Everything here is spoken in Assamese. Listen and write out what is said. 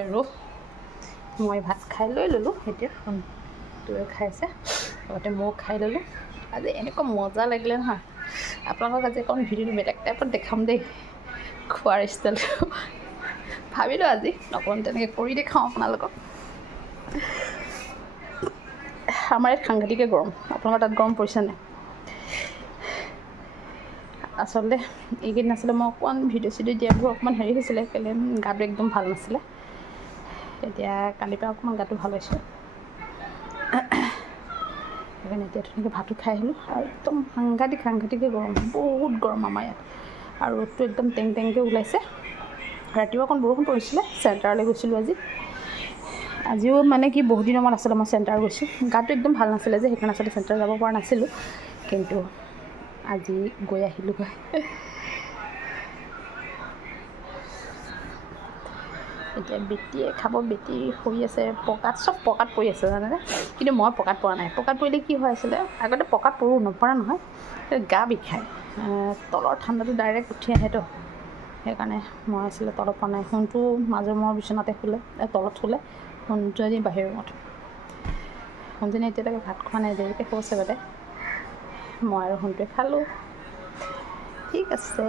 আৰু মই ভাত খাই লৈ ল'লোঁ এতিয়া তোৱে খাইছে লগতে ময়ো খাই ল'লোঁ আজি এনেকুৱা মজা লাগিলে নহয় আপোনালোকক আজি অকণ ভিডিঅ'টো বেলেগ টাইপত দেখাম দেই খোৱাৰ ষ্টাইলটো ভাবিলোঁ আজি অকণ তেনেকৈ কৰি দেখাওঁ আপোনালোকক আমাৰ ইয়াত সাংঘাতিকে গৰম আপোনালোকৰ তাত গৰম পৰিছে নাই আচলতে এইকেইদিন আছিলে মই অকণমান ভিডিঅ' চিডিঅ' দিয়াবোৰ অকণমান হেৰি হৈছিলে কেলৈ গাটো একদম ভাল নাছিলে এতিয়া কালিৰ পৰা অকণমান গাটো ভাল হৈছে সেইকাৰণে এতিয়া ধুনীয়াকৈ ভাতো খাই আহিলোঁ আৰু একদম সাংঘাতিকে গৰম বহুত গৰম আমাৰ ইয়াত আৰু ৰ'দটো একদম টেং টেংকৈ ওলাইছে ৰাতিপুৱা অকণ বৰষুণ পৰিছিলে চেণ্টাৰলৈ গৈছিলোঁ আজিও মানে কি বহুত দিনৰ মূৰত আচলতে মই চেণ্টাৰ গৈছোঁ গাটো একদম ভাল নাছিলে যে সেইকাৰণে আচলতে চেণ্টাৰ যাব পৰা নাছিলোঁ কিন্তু আজি গৈ আহিলোঁগৈ এতিয়া বেটিয়ে খাব বেটি শুই আছে পকাত চব পকাত পৰি আছে জানেনে কিন্তু মই পকাত পৰা নাই পকাত পৰিলে কি হৈ আছিলে আগতে পকাত পৰোঁ নপৰা নহয় গা বিষায় তলৰ ঠাণ্ডাটো ডাইৰেক্ট উঠি আহেতো সেইকাৰণে মই আছিলে তলত পৰা নাই সোণটো মাজৰ মোৰ বিচনাতে শুলে তলত শুলে সোণজনী বাহিৰ ৰুমত সোণজনী এতিয়ালৈকে ভাত খোৱা নাই দেৰিকৈ খাব চাগতে মই আৰু সোণটোৱে খালোঁ ঠিক আছে